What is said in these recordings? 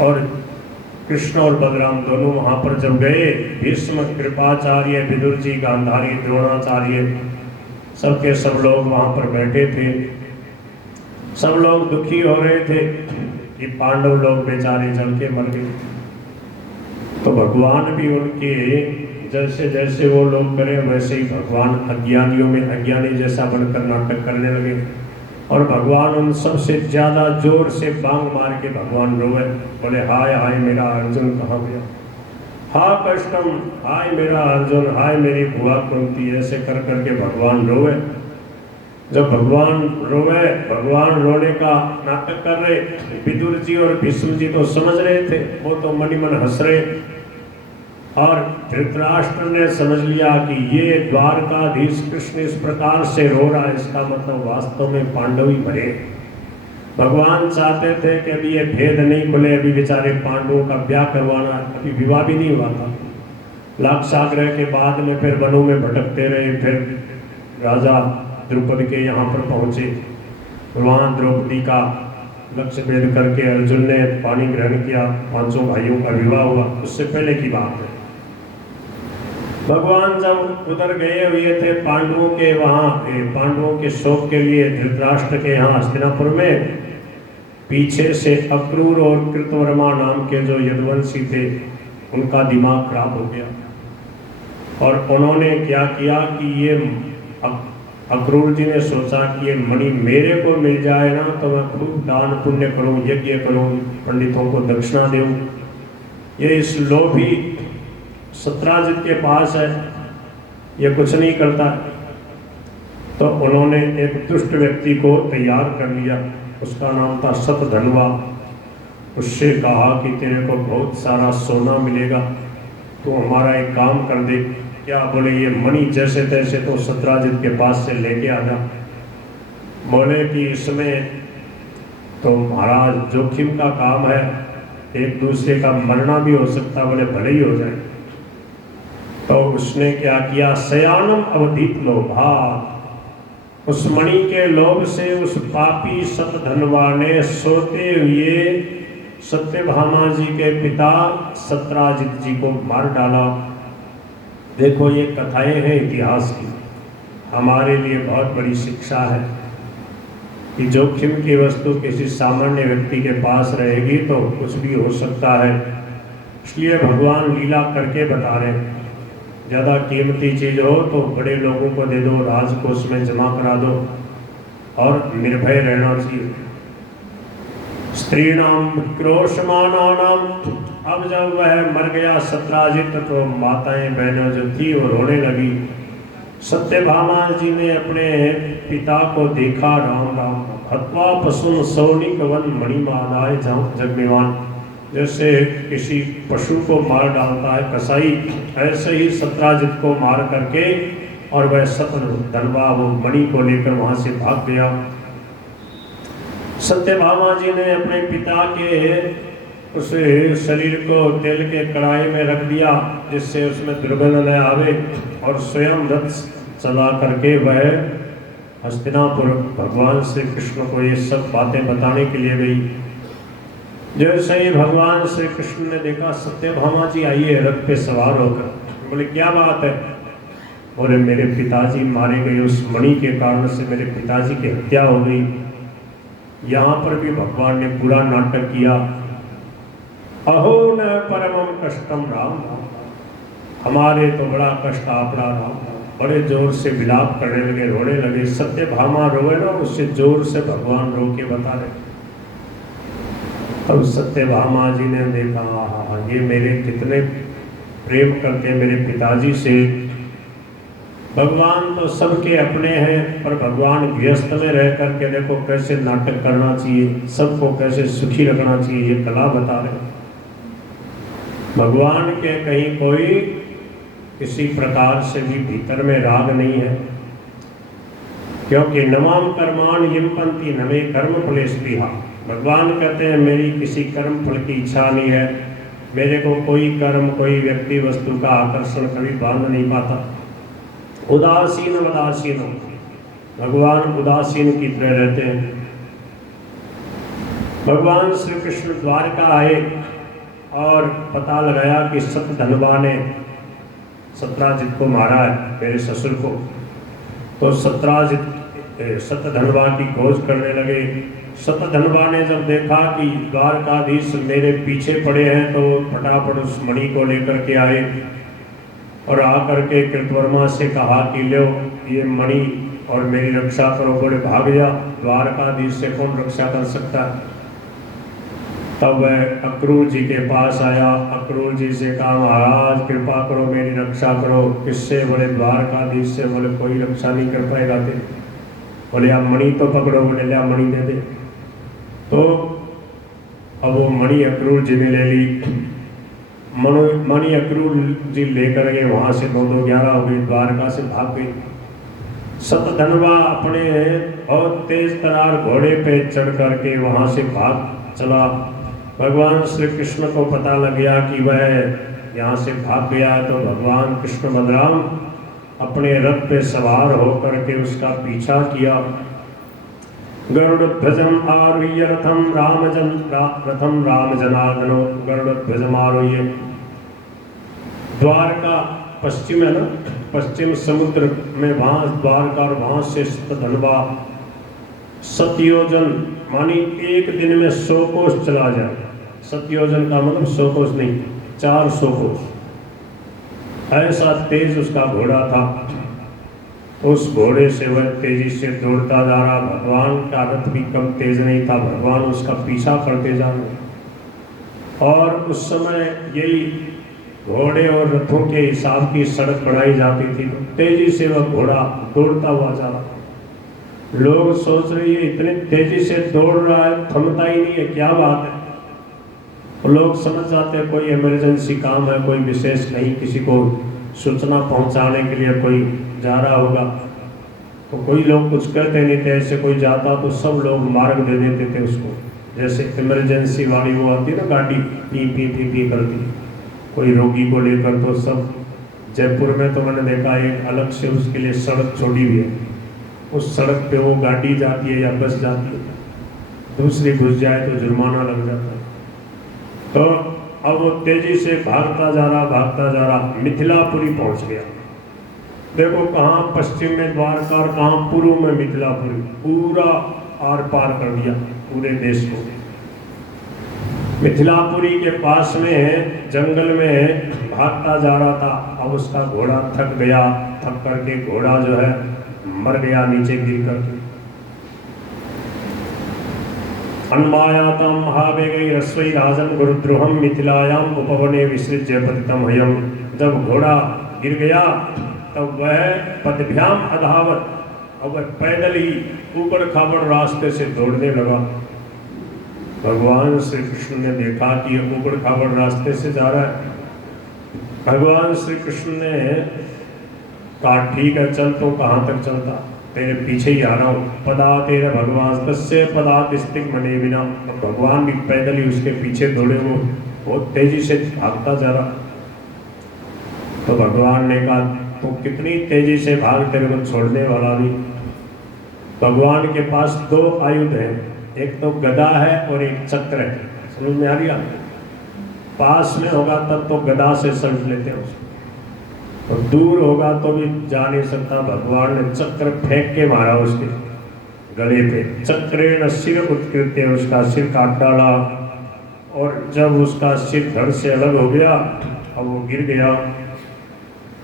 और कृष्ण और बलराम दोनों वहां पर जब गए, भीष्म, कृपाचार्य, विदुर जी, गांधारी, द्रोणाचार्य, सबके सब लोग वहां पर बैठे थे। सब लोग दुखी हो रहे थे कि पांडव लोग बेचारे जल के मर गए। तो भगवान भी उनके जैसे जैसे वो लोग करें वैसे ही भगवान अज्ञानियों में अज्ञानी जैसा बनकर नाटक करने लगे। और भगवान उन सबसे ज्यादा जोर से बांग मार के भगवान रोए, बोले हाय हाय मेरा अर्जुन कहाँ गया, हा कष्टम, हाय मेरा अर्जुन, हाय मेरी बुआ कुंती, ऐसे कर करके भगवान रोए। जब भगवान रोए, भगवान रोने का नाटक कर रहे, विदुर जी और भीष्म जी तो समझ रहे थे, वो तो मनी मन हंस रहे। और धृतराष्ट्र ने समझ लिया कि ये द्वारकाधीश कृष्ण इस प्रकार से रो रहा है, इसका मतलब वास्तव में पांडव ही मरे। भगवान चाहते थे कि अभी ये भेद नहीं खुले, अभी बेचारे पांडवों का ब्याह करवाना, अभी विवाह भी नहीं हुआ था। लाक्षागृह के बाद में फिर वनों में भटकते रहे, फिर राजा द्रुपद के यहाँ पर पहुंचे। वहाँ द्रौपदी का लक्ष्य भेद करके अर्जुन ने पानी ग्रहण किया, पांचों भाइयों का विवाह हुआ, उससे पहले की बात है। भगवान जब उधर गए हुए थे पांडवों के वहाँ, पांडवों के शोक के लिए धृतराष्ट्र के यहाँ हस्तिनापुर में, पीछे से अक्रूर और कृतवर्मा नाम के जो यदुवंशी थे उनका दिमाग खराब हो गया। और उन्होंने क्या किया कि ये अक्रूर जी ने सोचा कि ये मणि मेरे को मिल जाए ना तो मैं खूब दान पुण्य करूं, यज्ञ करूं, पंडितों को दक्षिणा दूं। ये इस लोभी सत्राजित के पास है, ये कुछ नहीं करता। तो उन्होंने एक दुष्ट व्यक्ति को तैयार कर लिया, उसका नाम था शतधन्वा। उससे कहा कि तेरे को बहुत सारा सोना मिलेगा, तो हमारा एक काम कर दे। क्या? बोले ये मणि जैसे तैसे तो सत्राजित के पास से लेके आ जा। बोले कि इसमें तो महाराज जोखिम का काम है, एक दूसरे का मरना भी हो सकता, बोले भले ही हो जाए। तो उसने क्या किया, शयानम अवधीत लोभा, उस मणि के लोभ से उस पापी शतधन्वा ने सोते हुए सत्यभामा जी के पिता सत्राजित जी को मार डाला। देखो ये कथाएं हैं इतिहास की, हमारे लिए बहुत बड़ी शिक्षा है कि जोखिम की वस्तु किसी सामान्य व्यक्ति के पास रहेगी तो कुछ भी हो सकता है। इसलिए भगवान लीला करके बता रहे हैं, ज़्यादा कीमती चीज़ हो तो बड़े लोगों को दे दो, राजकोष में जमा करा दो और निर्भय रहना चाहिए। स्त्रीणाम क्रोशमानानाम, अब जब वह मर गया सत्राजित तो माताएं बहनें जो थी वो रोने लगी। सत्यभामा जी ने अपने पिता को देखा, राम राम हत्वा पशुन सौनिक वन मणिमादाय जगनिवान, जैसे किसी पशु को मार डालता है कसाई, ऐसे ही सत्राजित को मार करके और वह शतधन्वा वो मणि को लेकर वहां से भाग गया। सत्यभामा जी ने अपने पिता के उस शरीर को तेल के कढ़ाई में रख दिया जिससे उसमें दुर्गंध न आवे, और स्वयं रथ चला करके वह हस्तिनापुर भगवान श्री कृष्ण को ये सब बातें बताने के लिए गई। जैसे ही भगवान श्री कृष्ण ने देखा सत्यभामा जी आई है रथ पे सवार होकर, बोले क्या बात है? बोले मेरे पिताजी मारे गए, उस मणि के कारण से मेरे पिताजी की हत्या हो गई। यहाँ पर भी भगवान ने पूरा नाटक किया। अहो न परमम कष्टम राम, हमारे तो बड़ा कष्ट आपड़ा राम। बड़े जोर से विलाप करने लगे, रोने लगे। सत्यभामा रोए ना, उससे जोर से भगवान रो के बता रहे। तब सत्यभामा जी ने देखा ये मेरे कितने प्रेम करते मेरे पिताजी से। भगवान तो सबके अपने हैं, पर भगवान गृहस्थ में रह करके देखो कैसे नाटक करना चाहिए, सबको कैसे सुखी रखना चाहिए, ये कला बता रहे। भगवान के कहीं कोई किसी प्रकार से भी भीतर में राग नहीं है, क्योंकि नमाम कर्मान यमपंती नमे कर्म फले स्पृहा। भगवान कहते हैं मेरी किसी कर्म फल की इच्छा नहीं है, मेरे को कोई कर्म कोई व्यक्ति वस्तु का आकर्षण कभी बांध नहीं पाता। उदासीन भगवान उदासीन की तरह रहते हैं। भगवान श्री कृष्ण द्वारका आए और पता लगाया कि सतधनवा ने सत्राजित को मारा है, मेरे ससुर को। तो सतधनवा की खोज करने लगे। सतधनवा ने जब देखा कि द्वारकाधीश मेरे पीछे पड़े हैं तो फटाफट उस मणि को लेकर के आए और आकर के कृतवर्मा से कहा कि लो ये मणि और मेरी रक्षा करो। बोले भाग जा, द्वारकाधीश से कौन रक्षा कर सकता है। तब वह अक्रूर जी के पास आया। अक्रूर जी से कहा महाराज कृपा करो, मेरी रक्षा करो। किससे? बोले द्वारकाधीश से। बोले कोई रक्षा नहीं कर पाएगा तेरी। बोले आप मणि तो पकड़ो। बोले ले मणि दे दे। तो अब वो मणि अक्रूर जी ने ले ली। मणि अक्रूर जी लेकर गए। वहां से 9-2-11 हो गई, द्वारका से भाग गई। सतधनवा अपने बहुत तेज तरार घोड़े पे चढ़ करके वहां से भाग चला। भगवान श्री कृष्ण को पता लग गया कि वह यहाँ से भाग गया। तो भगवान कृष्ण बलराम अपने रथ पे सवार होकर के उसका पीछा किया। गरुड़ध्वजम आरुह्य रथम राम जनार्दनो गरुड़ध्वजम आरुह्य। द्वारका पश्चिम है ना, पश्चिम समुद्र में वहां द्वारका और वहां से सतधनवा सतयोजन मानी एक दिन में 100 कोस चला जाए। सतयोजन का मतलब 100 कोस नहीं, 400 कोस। ऐसा तेज उसका घोड़ा था। उस घोड़े से वह तेजी से दौड़ता जा रहा। भगवान का रथ भी कम तेज नहीं था, भगवान उसका पीछा करते जा रहे। और उस समय यही घोड़े और रथों के हिसाब की सड़क बनाई जाती थी। तो तेजी से वह घोड़ा दौड़ता हुआ जा रहा। लोग सोच रहे हैं इतनी तेजी से दौड़ रहा है, थमता ही नहीं है, क्या बात है। लोग समझ जाते हैं कोई इमरजेंसी काम है, कोई विशेष नहीं, किसी को सूचना पहुंचाने के लिए कोई जा रहा होगा। तो कोई लोग कुछ कहते नहीं थे। ऐसे कोई जाता तो सब लोग मार्ग दे देते थे उसको। जैसे इमरजेंसी वाली वो आती ना गाड़ी, पी पी पी पी करती, कोई रोगी को लेकर। तो सब जयपुर में तो मैंने देखा एक अलग से उसके लिए सड़क छोड़ी हुई है। उस सड़क पे वो गाड़ी जाती है या बस जाती है, दूसरी घुस जाए तो जुर्माना लग जाता है। तो अब वो तेजी से भागता जा रहा, मिथिलापुरी पहुंच गया। देखो कहाँ पश्चिम में द्वारका और कहाँ पूर्व में मिथिलापुरी, पूरा आर पार कर दिया पूरे देश को। मिथिलापुरी के पास में जंगल में भागता जा रहा था। अब उसका घोड़ा थक गया, थक करके घोड़ा जो है मर गया नीचे गिर करके। अन्मायातम महावेगै रस्वै राजन गुरुद्रोहम मिथिलायाम उपवने विसृज्य पतितम हयम। जब घोड़ा गिर गया तब वह पदभ्याम अधावत, अब वह पैदल ही ऊबड़ खाबड़ रास्ते से दौड़ने लगा। भगवान श्री कृष्ण ने देखा कि यह ऊबड़ खाबड़ रास्ते से जा रहा है। भगवान श्री कृष्ण ने कहा ठीक है चल, तो कहाँ तक चलता, तेरे पीछे ही आ रहा हूँ। पदा तेरा भगवान तस्य पदा तिस्तिक मने बिना। भगवान भी पैदल ही उसके पीछे दौड़े, वो बहुत तेजी से भागता जा रहा। तो भगवान ने कहा तो कितनी तेजी से भाग, तेरे को छोड़ने वाला नहीं। भगवान के पास 2 आयुध हैं, एक तो गदा है और एक चक्र है। समझ में आ रही आपको? पास में होगा तब तो गदा से सल्ट लेते हैं उसको, और दूर होगा तो भी जा नहीं सकता। भगवान ने चक्र फेंक के मारा उसके गले पे। चक्रेण सिर उत्कृत्य, उसका सिर काट डाला। और जब उसका सिर धड़ से अलग हो गया, अब वो गिर गया।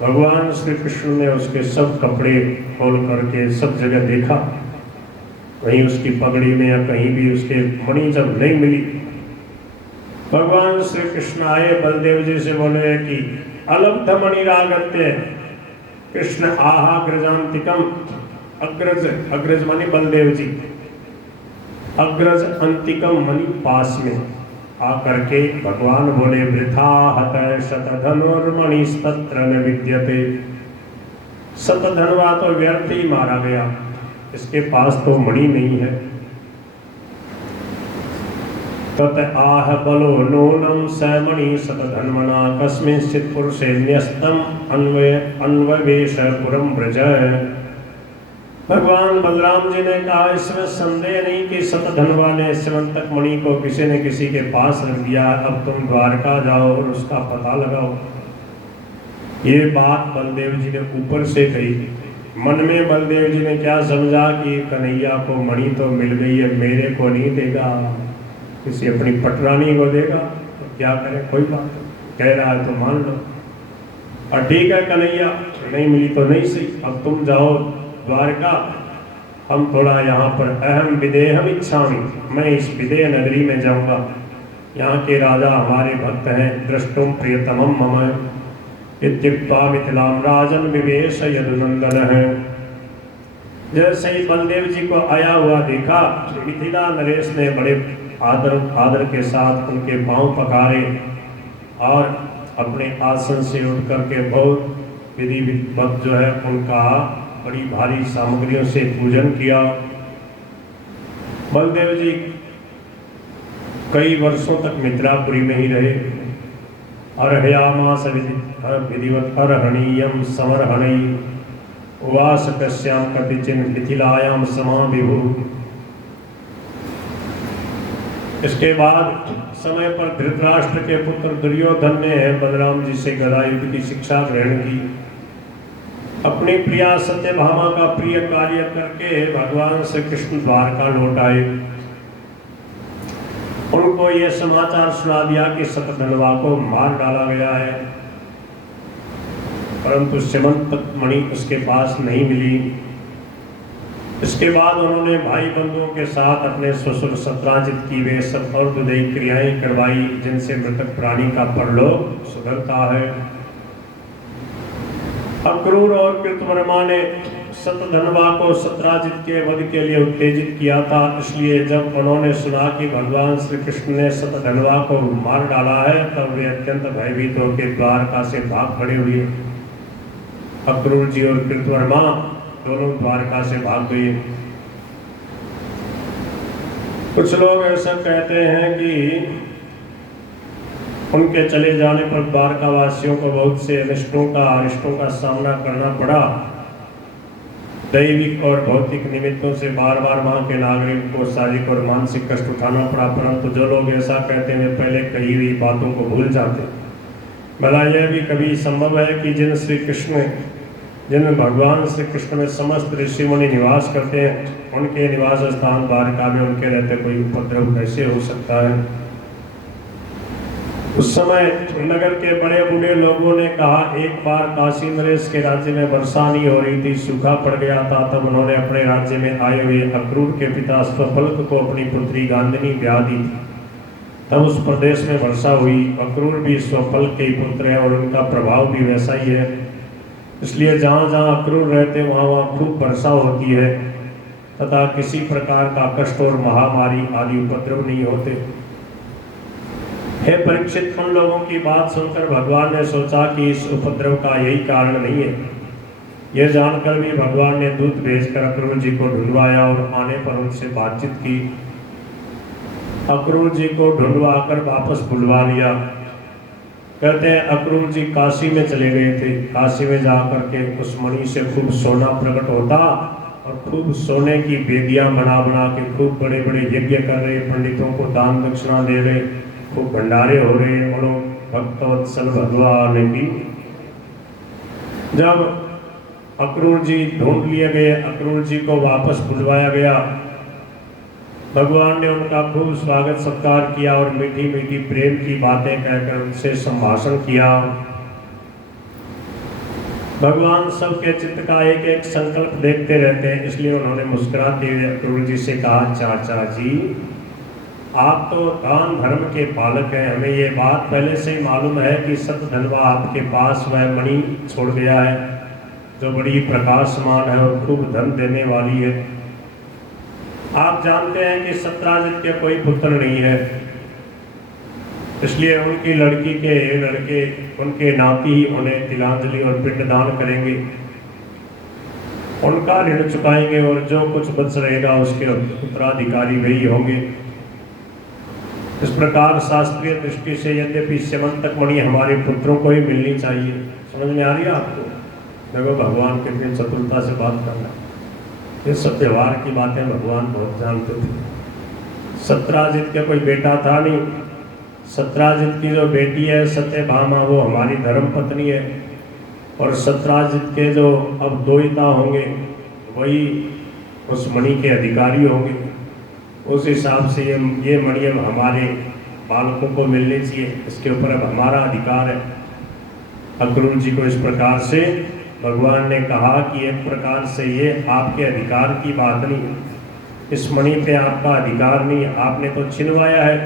भगवान श्री कृष्ण ने उसके सब कपड़े खोल करके सब जगह देखा, कहीं उसकी पगड़ी में या कहीं भी उसके मणि जब नहीं मिली। भगवान श्री कृष्ण आए, बलदेव जी से बोले कि अलब्ध मणिरागत्य। कृष्ण आहा ग्रजांतिकम। अग्रज, अग्रज मानी बलदेव जी, अग्रज अंतिकम मणि पास में आकर के भगवान बोले वृथा हत शतधनुर्मणिस्तत्र न विद्यते। शतधनवा तो व्यर्थ ही मारा गया, इसके पास तो मणि नहीं है। तत आह बलो नूनम सैमणि शतधन्वना कस्मिंश्चित् पुरुषे न्यस्तम अन्ववेश पुरम व्रज। भगवान बलराम जी ने कहा, इसमें संदेह नहीं कि सतधन वाले स्यमंतक मणि को किसी ने किसी के पास रख दिया। अब तुम द्वारका जाओ और उसका पता लगाओ। ये बात बलदेव जी ने ऊपर से कही। मन में बलदेव जी ने क्या समझा कि कन्हैया को मणि तो मिल गई है, मेरे को नहीं देगा, किसी अपनी पटरानी को देगा, तो क्या करें, कोई बात नहीं, कह रहा है तो मान लो। और ठीक है कन्हैया, नहीं मिली तो नहीं सही, अब तुम जाओ द्वारका, हम थोड़ा यहाँ पर अहम विदेहम इच्छामि, मैं इस विदेह नगरी में जाऊँगा। यहाँ के राजा हमारे भक्त हैं, द्रष्टुम प्रियतमम मम इत्युक्त्वा मिथिलाम राजन विवेश यदुनंदन है। जैसे ही बलदेव जी को आया हुआ देखा, मिथिला नरेश ने बड़े आदर के साथ उनके पांव पखारे और अपने आसन से उठ करके बहुत विधि विधिवत जो है उनका बड़ी भारी सामग्रियों से पूजन किया। बलदेव जी कई वर्षों तक मिथिलापुरी में ही रहे। अर्हयामास विधिवत अर्हणीयम समर्हणई उवास कश्याम कतिचिन मिथिलायाम समाविभु। इसके बाद समय पर धृतराष्ट्र के पुत्र दुर्योधन ने बलराम जी से गदा युद्ध की शिक्षा ग्रहण की। अपनी प्रिया सत्यभामा का प्रिय कार्य करके भगवान श्री कृष्ण द्वारका लौट आए। उनको यह समाचार सुना दिया कि सतधनवा को मार डाला गया है, परंतु स्यमंतक मणि उसके पास नहीं मिली। इसके बाद उन्होंने भाई बंधुओं के साथ अपने ससुर सत्राजित की वे सब और दुदैहिक क्रियाएं करवाई, जिनसे मृतक प्राणी का परलोक सुधरता है। अक्रूर और कृतवर्मा ने सतधनवा को सत्राजित के वध के लिए उत्तेजित किया था। इसलिए जब उन्होंने सुना कि भगवान श्री कृष्ण ने सतधनवा को मार डाला है, तब वे अत्यंत भयभीत होकर द्वारका से भाग खड़े हुए। अक्रूर जी और कृतवर्मा दोनों द्वारका से भाग गए। कुछ लोग ऐसा कहते हैं कि उनके चले जाने पर द्वारका वासियों को बहुत से अनिष्टों का सामना करना पड़ा। दैविक और भौतिक निमित्तों से बार बार वहाँ के नागरिक को शारीरिक और मानसिक कष्ट उठाना पड़ा, परंतु जो लोग ऐसा कहते हैं वे पहले कही हुई बातों को भूल जाते हैं। भला यह भी कभी संभव है कि जिन भगवान श्री कृष्ण में समस्त ऋषि मुनि निवास करते हैं, उनके निवास स्थान द्वारका में उनके रहते कोई उपद्रव कैसे हो सकता है। उस समय नगर के बड़े बूढ़े लोगों ने कहा, एक बार काशी नरेश के राज्य में वर्षा नहीं हो रही थी, सूखा पड़ गया था। तब उन्होंने अपने राज्य में आए हुए अक्रूर के पिता स्वफल्क को अपनी पुत्री गांधिनी ब्याह दी थी। तब उस प्रदेश में वर्षा हुई। अक्रूर भी स्वफल्क के पुत्र है और उनका प्रभाव भी वैसा ही है। इसलिए जहाँ जहाँ अक्रूर रहते वहाँ खूब वर्षा होती है तथा किसी प्रकार का कष्ट और महामारी आदि उपद्रव नहीं होते। हे परीक्षित, उन लोगों की बात सुनकर भगवान ने सोचा कि इस उपद्रव का यही कारण नहीं है। यह जानकर भी भगवान ने दूत भेजकर अक्रूर जी को ढूंढवाया और आने पर उनसे बातचीत की। अक्रूर जी को ढूंढवाकर वापस बुलवा लिया। कहते हैं अक्रूर जी काशी में चले गए थे। काशी में जाकर के उस मणि से खूब सोना प्रकट होता और खूब सोने की बेदियां बना बना के खूब बड़े बड़े यज्ञ कर रहे, पंडितों को दान दक्षिणा दे रहे, खूब भंडारे हो रहे। बोलो भक्तवत्सल भगवान की। जब अक्रूर जी ढूंढ लिए गए, अक्रूर जी को वापस बुलवाया गया। भगवान ने उनका खूब स्वागत सत्कार किया और मीठी मीठी प्रेम की बातें कहकर उनसे संभाषण किया। भगवान सबके चित्त का एक एक संकल्प देखते रहते हैं, इसलिए उन्होंने मुस्कुराते हुए अक्रूर जी से कहा, चाचा जी आप तो दान धर्म के पालक हैं। हमें ये बात पहले से ही मालूम है कि सतधनवा आपके पास वह मणि छोड़ गया है जो बड़ी प्रकाशमान है और खूब धन देने वाली है। आप जानते हैं कि सत्राजित के कोई पुत्र नहीं है, इसलिए उनकी लड़की के लड़के उनके नाती ही उन्हें तिलांजलि और पिंडदान करेंगे, उनका ऋण चुकाएंगे और जो कुछ बच रहेगा उसके उत्तराधिकारी वही होंगे। इस प्रकार शास्त्रीय दृष्टि से यद्यपि स्यमंतक मणि हमारे पुत्रों को ही मिलनी चाहिए। समझ में आ रही है आपको? देखो भगवान कितनी चतुरता से बात करना। ये सब व्यवहार की बातें भगवान बहुत जानते थे। सत्राजित का कोई बेटा था नहीं। सत्राजित की जो बेटी है सत्यभामा वो हमारी धर्म पत्नी है, और सत्राजित के जो अब दोहिता होंगे वही उस मणि के अधिकारी होंगे। उस हिसाब से ये मणि अब हमारे बालकों को मिलनी चाहिए, इसके ऊपर अब हमारा अधिकार है। अक्रूर जी को इस प्रकार से भगवान ने कहा कि एक प्रकार से ये आपके अधिकार की बात नहीं है, इस मणि पे आपका अधिकार नहीं है, आपने तो छिनवाया है,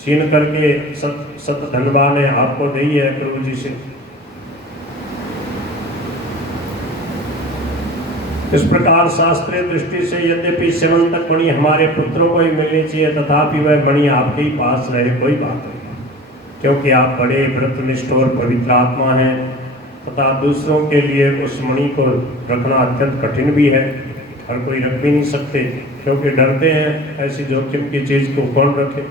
छीन करके सत धनवान है आपको दी है अक्रूर जी से। इस प्रकार शास्त्रीय दृष्टि से यद्यपि सेवंतक मणि हमारे पुत्रों को ही मिलनी चाहिए, तथापि वह मणि आपके ही पास रहे, कोई बात नहीं, क्योंकि आप बड़े व्रतनिष्ठ और पवित्र आत्मा हैं, तथा दूसरों के लिए उस मणि को रखना अत्यंत कठिन भी है। हर कोई रख भी नहीं सकते, क्योंकि डरते हैं ऐसी जोखिम की चीज़ को कौन रखे,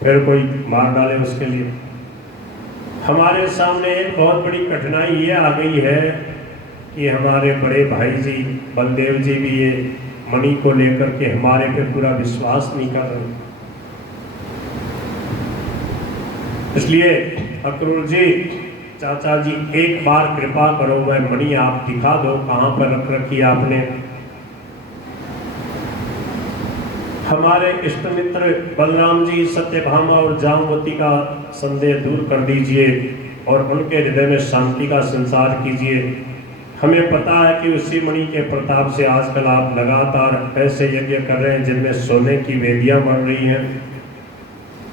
फिर कोई मार डाले उसके लिए। हमारे सामने एक बहुत बड़ी कठिनाई ये आ गई है कि हमारे बड़े भाई जी बलदेव जी भी ये मणि को लेकर के हमारे पे पूरा विश्वास नहीं कर रहे। इसलिए अक्रूर जी, चाचा जी, एक बार कृपा करो, वह मणि आप दिखा दो कहाँ पर रख रखी आपने। हमारे इष्ट मित्र बलराम जी सत्यभामा और जामवती का संदेह दूर कर दीजिए और उनके हृदय में शांति का संचार कीजिए। हमें पता है कि उसी मणि के प्रताप से आजकल आप लगातार ऐसे यज्ञ कर रहे हैं जिनमें सोने की वेदियां बन रही हैं।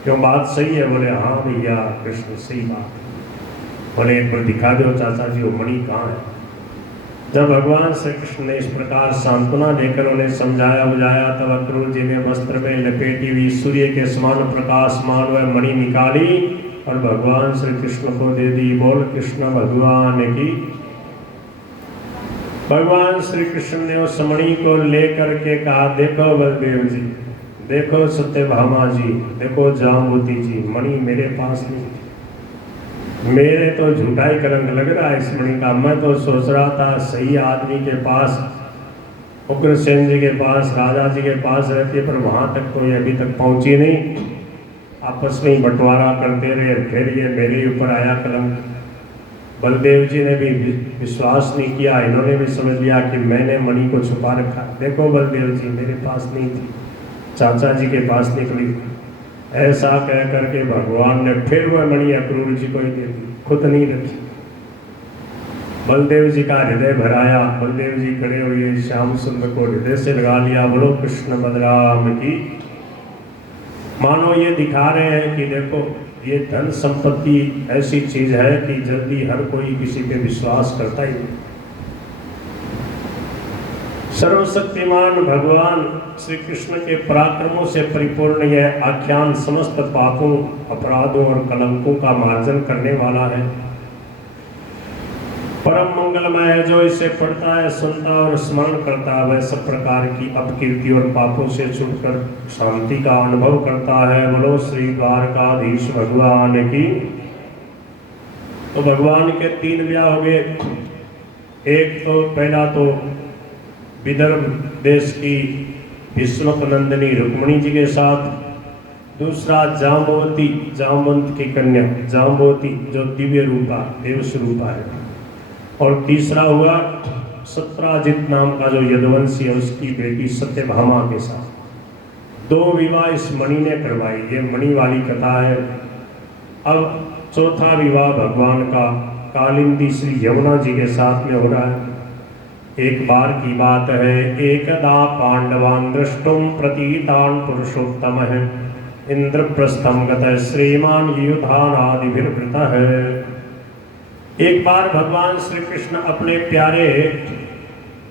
क्यों, बात सही है? बोले हाँ भैया कृष्ण, सही बात। बोले एक बार दिखा दो चाचा जी वो मणि कहाँ है। जब भगवान श्री कृष्ण ने इस प्रकार सांत्वना देकर उन्हें समझाया बुझाया, तब अक्रूर जी ने वस्त्र में लपेटी हुई सूर्य के समान प्रकाशमान वह मणि निकाली और भगवान श्री कृष्ण को दे दी। बोल कृष्ण भगवान की। भगवान श्री कृष्ण ने उस मणि को लेकर के कहा, देखो बलदेव जी, देखो सत्यभामा जी, देखो जाम्बूती जी, मणि मेरे पास नहीं। मेरे तो झूठा ही कलंक लग रहा है इस मणि का। मैं तो सोच रहा था सही आदमी के पास, उग्रसेन जी के पास, राजा जी के पास रहती है, पर वहाँ तक कोई अभी तक पहुँची नहीं। आपस में ही बंटवारा करते रहे, फिर ये मेरे ऊपर आया कलंक। बलदेव जी ने भी विश्वास नहीं किया, इन्होंने भी समझ लिया कि मैंने मणि को छुपा रखा। देखो बलदेव जी, मेरे पास नहीं थी, चाचा जी के पास निकली। ऐसा कह करके भगवान ने फिर वह मणि अक्रूर जी को ही दे दी, खुद नहीं रखी। बलदेव जी का हृदय भराया। बलदेव जी खड़े हुए श्याम सुंदर को हृदय से लगा लिया। बोलो कृष्ण बलराम की। मानो ये दिखा रहे हैं कि देखो ये धन संपत्ति ऐसी चीज है कि जल्दी हर कोई किसी पे विश्वास करता ही नहीं। सर्वशक्तिमान भगवान श्री कृष्ण के पराक्रमों से परिपूर्ण यह आख्यान समस्त पापों, अपराधों और कलंकों का मार्जन करने वाला है। परम मंगलमय है। जो इसे पढ़ता है, सुनता और स्मरण करता है, वह सब प्रकार की अपकीर्ति और पापों से छूटकर शांति का अनुभव करता है। बोलो श्री द्वारकाधीश भगवान की। तो भगवान के 3 ब्याह हो गए। एक तो पहला तो विदर्भ देश की भीष्मक नंदिनी रुक्मिणी जी के साथ, दूसरा जाम्बवती, जामवंत की कन्या जाम्बवती जो दिव्य रूपा देव स्वरूपा है, और तीसरा हुआ सत्राजित नाम का जो यदुवंशी है उसकी बेटी सत्यभामा के साथ। 2 विवाह इस मणि ने करवाई। ये मणि वाली कथा है। अब चौथा विवाह भगवान का कालिंदी श्री यमुना जी के साथ में हो रहा है। एक बार की बात है, एकदा पांडवान दृष्टुम प्रतीतान पुरुषोत्तम है इंद्रप्रस्थम गतः श्रीमान युधानादिभिर्वृतः है। एक बार भगवान श्री कृष्ण अपने प्यारे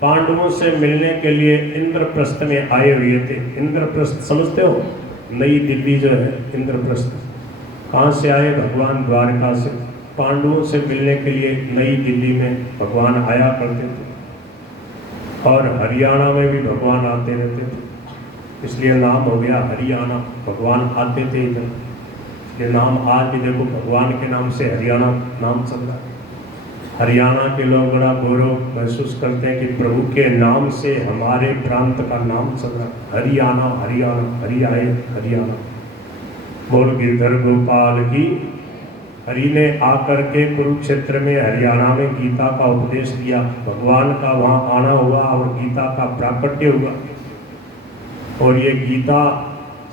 पांडवों से मिलने के लिए इंद्रप्रस्थ में आए हुए थे। इंद्रप्रस्थ समझते हो? नई दिल्ली जो है इंद्रप्रस्थ। कहाँ से आए? भगवान द्वारका से। पांडवों से मिलने के लिए नई दिल्ली में भगवान आया करते थे, और हरियाणा में भी भगवान आते रहते थे, इसलिए नाम हो गया हरियाणा। भगवान आते थे इधर, ये नाम आज भी देखो भगवान के नाम से हरियाणा नाम चल रहा है। हरियाणा के लोग बड़ा गौरव महसूस करते हैं कि प्रभु के नाम से हमारे प्रांत का नाम चल रहा है। हरियाणा हरियाणा हरियाए हरियाणा। बोल गिरधर गोपाल की। हरि ने आकर के कुरुक्षेत्र में हरियाणा में गीता का उपदेश दिया। भगवान का वहाँ आना हुआ और गीता का प्राकट्य हुआ। और ये गीता,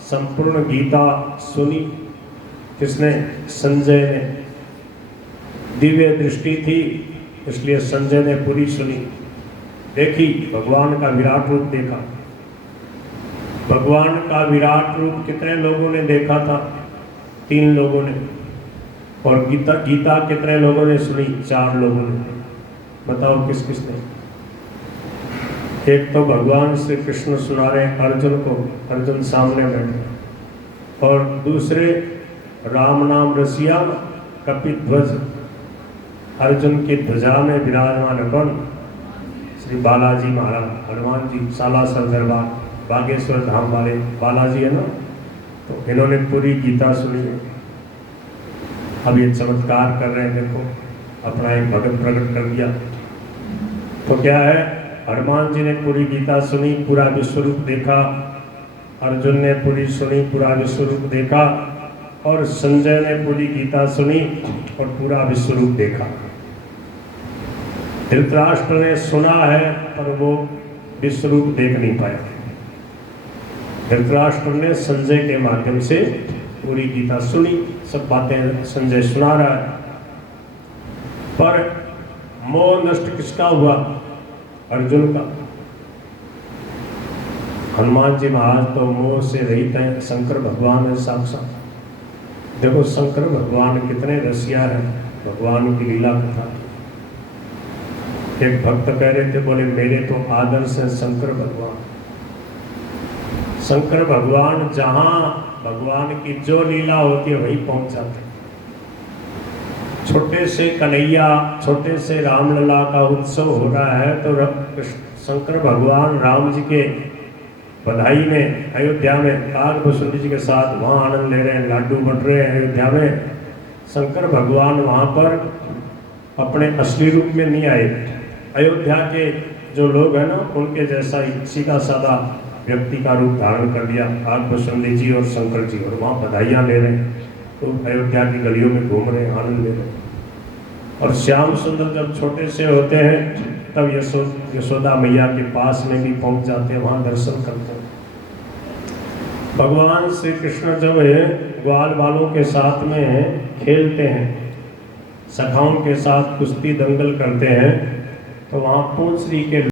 संपूर्ण गीता सुनी किसने? संजय ने। दिव्य दृष्टि थी इसलिए संजय ने पूरी सुनी, देखी, भगवान का विराट रूप देखा। भगवान का विराट रूप कितने लोगों ने देखा था? 3 लोगों ने। और गीता कितने लोगों ने सुनी? 4 लोगों ने। बताओ किस किस ने? एक तो भगवान श्री कृष्ण सुना रहे अर्जुन को, अर्जुन सामने बैठे। और दूसरे राम नाम रसिया कपिध्वज, अर्जुन की ध्वजा में विराजमान कौन? श्री बालाजी महाराज, हनुमान जी, सालासर दरबार, बागेश्वर धाम वाले बालाजी है ना। तो इन्होंने पूरी गीता सुनी है। अब ये चमत्कार कर रहे हैं, देखो अपना एक भगत प्रकट कर दिया। तो क्या है, हनुमान जी ने पूरी गीता सुनी, पूरा विश्वरूप देखा। अर्जुन ने पूरी सुनी, पूरा विश्वरूप देखा। और संजय ने पूरी गीता सुनी और पूरा विश्वरूप देखा। धृतराष्ट्र ने सुना है पर वो विश्वरूप देख नहीं पाया। धृतराष्ट्र ने संजय के माध्यम से पूरी गीता सुनी, सब बातें संजय सुना रहा है। पर मोह नष्ट किसका हुआ? अर्जुन का। हनुमान जी महाराज तो मोह से रहित हैं, शंकर भगवान है साक्षात। देखो शंकर भगवान कितने रसिया है भगवान की लीला कथा। एक भक्त कह रहे थे, बोले मेरे तो आदर्श है शंकर भगवान। शंकर भगवान जहां भगवान की जो लीला होती है वहीं पहुंच जाते। छोटे से कन्हैया, छोटे से रामलला का उत्सव हो रहा है तो शंकर भगवान राम जी के बधाई में अयोध्या में कागभूषण जी के साथ वहाँ आनंद ले रहे हैं, लाडू बट रहे हैं अयोध्या में। शंकर भगवान वहाँ पर अपने असली रूप में नहीं आए। अयोध्या के जो लोग हैं ना उनके जैसा ही सीधा साधा व्यक्ति का रूप धारण कर लिया कागभूषण जी और शंकर जी, और वहाँ बधाइयाँ ले रहे हैं। तो अयोध्या की गलियों में घूम रहे हैं, आनंद ले रहे हैं। और श्याम सुंदर जब छोटे से होते हैं तब यशोदा मैया के पास में भी पहुंच जाते हैं, वहां दर्शन करते हैं। भगवान श्री कृष्ण जब ग्वाल बालों के साथ में खेलते हैं, सखाओं के साथ कुश्ती दंगल करते हैं, तो वहां पूंछरी के